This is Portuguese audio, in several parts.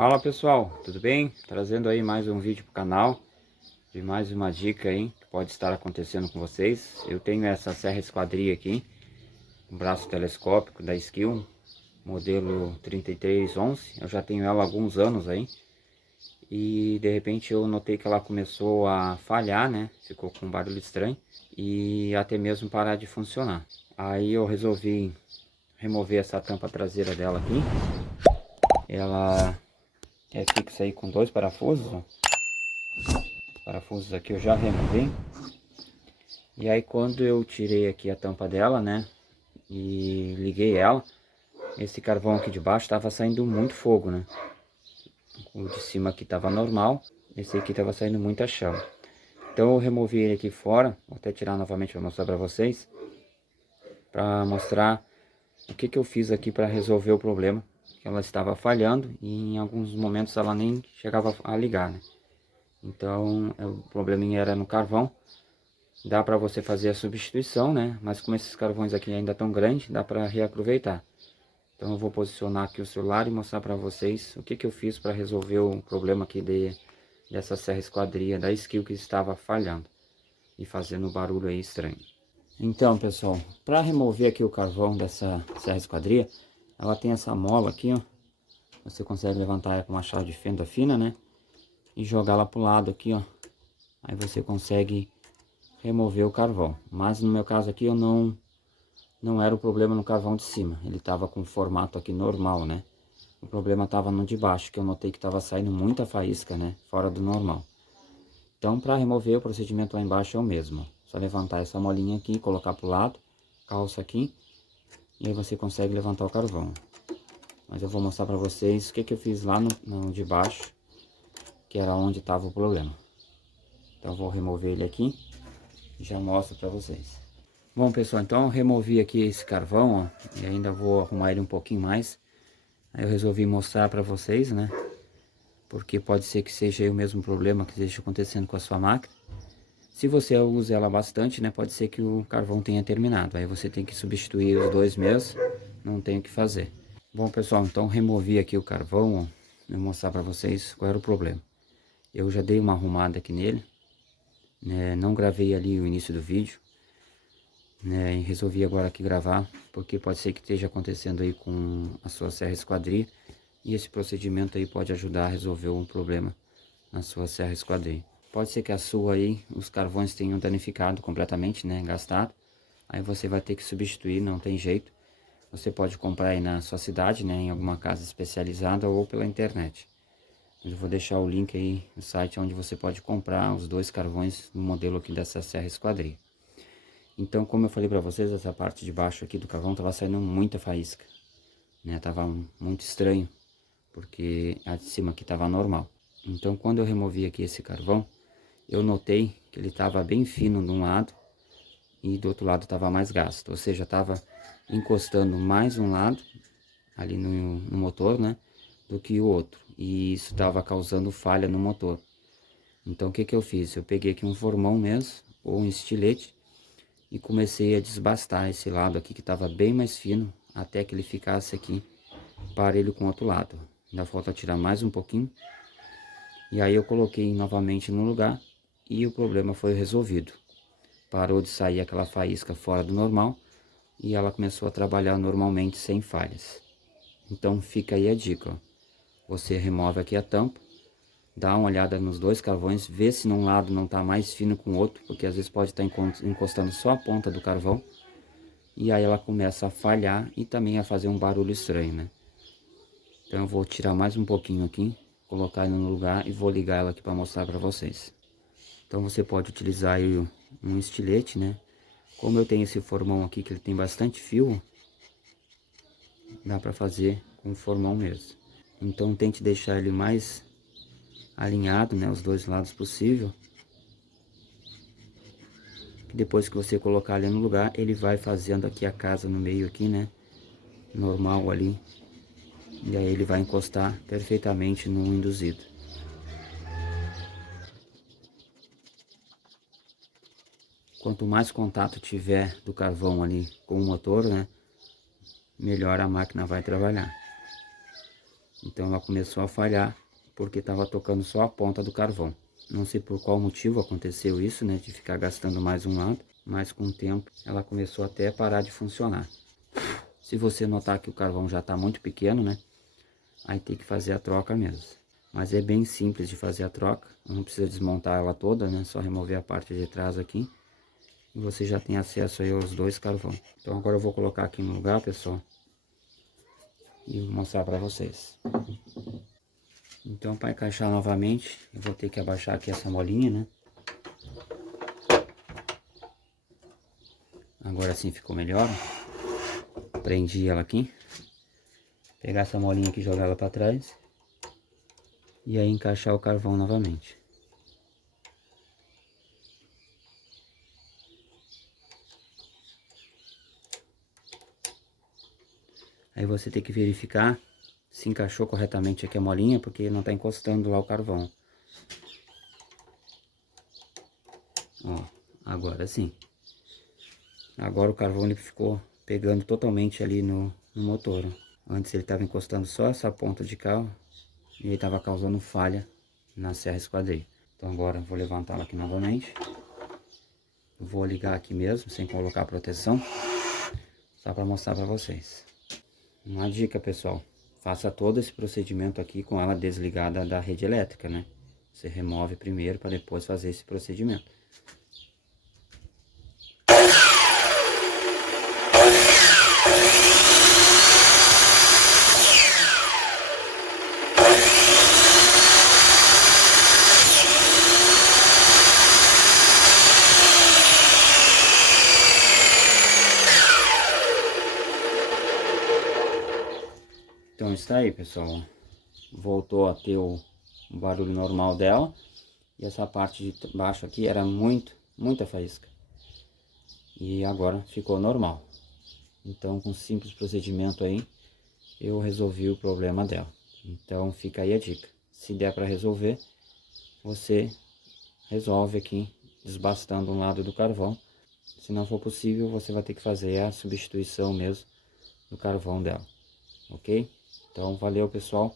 Fala pessoal, tudo bem? Trazendo aí mais um vídeo para o canal de mais uma dica aí que pode estar acontecendo com vocês. Eu tenho essa serra esquadria aqui, um braço telescópico da Skil, modelo 3311. Eu já tenho ela há alguns anos aí e de repente eu notei que ela começou a falhar, né? Ficou com um barulho estranho e até mesmo parar de funcionar. Aí eu resolvi remover essa tampa traseira dela aqui. Ela é fixa aí com dois parafusos, ó. Os parafusos aqui eu já removei. E aí quando eu tirei aqui a tampa dela, né, e liguei ela, esse carvão aqui de baixo estava saindo muito fogo, né. O de cima aqui estava normal, esse aqui estava saindo muita chama. Então eu removi ele aqui fora, vou até tirar novamente para mostrar para vocês, para mostrar o que eu fiz aqui para resolver o problema. Que ela estava falhando e em alguns momentos ela nem chegava a ligar, né. Então o probleminha era no carvão. Dá para você fazer a substituição, né? Mas como esses carvões aqui ainda estão grandes, dá para reaproveitar. Então eu vou posicionar aqui o celular e mostrar para vocês o que eu fiz para resolver o problema aqui dessa serra esquadria da Skil que estava falhando e fazendo barulho aí estranho. Então pessoal, para remover aqui o carvão dessa serra esquadria, ela tem essa mola aqui, ó. Você consegue levantar ela com uma chave de fenda fina, né? E jogar ela pro lado aqui, ó. Aí você consegue remover o carvão, mas no meu caso aqui eu não era o problema no carvão de cima, ele estava com formato aqui normal, né? O problema estava no de baixo, que eu notei que estava saindo muita faísca, né? Fora do normal. Então para remover o procedimento lá embaixo é o mesmo, só levantar essa molinha aqui, colocar pro lado, calça aqui, e aí você consegue levantar o carvão. Mas eu vou mostrar para vocês o que eu fiz lá no de baixo, que era onde estava o problema. Então eu vou remover ele aqui e já mostro para vocês. Bom pessoal, então eu removi aqui esse carvão, ó, e ainda vou arrumar ele um pouquinho mais. Aí eu resolvi mostrar para vocês, né, porque pode ser que seja aí o mesmo problema que esteja acontecendo com a sua máquina. Se você usa ela bastante, né, pode ser que o carvão tenha terminado, aí você tem que substituir os dois mesmo, não tem o que fazer. Bom pessoal, então removi aqui o carvão, ó, vou mostrar para vocês qual era o problema. Eu já dei uma arrumada aqui nele, né, não gravei ali o início do vídeo, né, e resolvi agora aqui gravar, porque pode ser que esteja acontecendo aí com a sua serra esquadria, e esse procedimento aí pode ajudar a resolver um problema na sua serra esquadria. Pode ser que a sua aí, os carvões tenham danificado completamente, né, gastado, aí você vai ter que substituir, não tem jeito. Você pode comprar aí na sua cidade, né, em alguma casa especializada ou pela internet. Eu vou deixar o link aí no site onde você pode comprar os dois carvões no modelo aqui dessa serra esquadria. Então, como eu falei para vocês, essa parte de baixo aqui do carvão tava saindo muita faísca, né? Tava muito estranho, porque a de cima aqui tava normal. Então, quando eu removi aqui esse carvão, eu notei que ele tava bem fino de um lado e do outro lado tava mais gasto. Ou seja, tava encostando mais um lado ali no motor, né? Do que o outro. E isso tava causando falha no motor. Então, o que eu fiz? Eu peguei aqui um formão mesmo, ou um estilete, e comecei a desbastar esse lado aqui que estava bem mais fino, até que ele ficasse aqui parelho com o outro lado. Ainda falta tirar mais um pouquinho. E aí eu coloquei novamente no lugar e o problema foi resolvido. Parou de sair aquela faísca fora do normal e ela começou a trabalhar normalmente sem falhas. Então fica aí a dica, ó. Você remove aqui a tampa, dá uma olhada nos dois carvões, vê se num lado não está mais fino com o outro, porque às vezes pode estar encostando só a ponta do carvão. E aí ela começa a falhar e também a fazer um barulho estranho, né? Então eu vou tirar mais um pouquinho aqui, colocar ele no lugar e vou ligar ela aqui para mostrar para vocês. Então você pode utilizar aí um estilete, né? Como eu tenho esse formão aqui que ele tem bastante fio, dá para fazer com o formão mesmo. Então tente deixar ele mais alinhado, né, os dois lados possível. Depois que você colocar ali no lugar, ele vai fazendo aqui a casa no meio aqui, né, normal ali. E aí ele vai encostar perfeitamente no induzido. Quanto mais contato tiver do carvão ali com o motor, né, melhor a máquina vai trabalhar. Então ela começou a falhar porque estava tocando só a ponta do carvão. Não sei por qual motivo aconteceu isso, né, de ficar gastando mais um lado, mas com o tempo ela começou até a parar de funcionar. Se você notar que o carvão já está muito pequeno, né, aí tem que fazer a troca mesmo. Mas é bem simples de fazer a troca, não precisa desmontar ela toda, né, só remover a parte de trás aqui. E você já tem acesso aí aos dois carvão. Então agora eu vou colocar aqui no lugar, pessoal, e vou mostrar para vocês. Então, para encaixar novamente, eu vou ter que abaixar aqui essa molinha, né? Agora sim ficou melhor. Prendi ela aqui. Pegar essa molinha aqui e jogar ela para trás. E aí encaixar o carvão novamente. Aí você tem que verificar se encaixou corretamente aqui a molinha, porque não está encostando lá o carvão. Ó, agora sim. Agora o carvão ele ficou pegando totalmente ali no motor. Antes ele estava encostando só essa ponta de cá, e ele estava causando falha na serra esquadria. Então agora eu vou levantá-la aqui novamente. Vou ligar aqui mesmo, sem colocar proteção, só para mostrar para vocês. Uma dica, pessoal, faça todo esse procedimento aqui com ela desligada da rede elétrica, né? Você remove primeiro para depois fazer esse procedimento. Então está aí, pessoal, voltou a ter o barulho normal dela, e essa parte de baixo aqui era muita faísca, e agora ficou normal. Então com um simples procedimento aí, eu resolvi o problema dela. Então fica aí a dica, se der para resolver, você resolve aqui, desbastando um lado do carvão. Se não for possível, você vai ter que fazer a substituição mesmo do carvão dela, ok? Então, valeu, pessoal.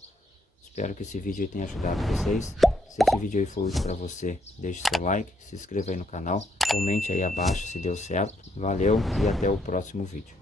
Espero que esse vídeo aí tenha ajudado vocês. Se esse vídeo aí foi útil para você, deixe seu like, se inscreva aí no canal, comente aí abaixo se deu certo. Valeu e até o próximo vídeo.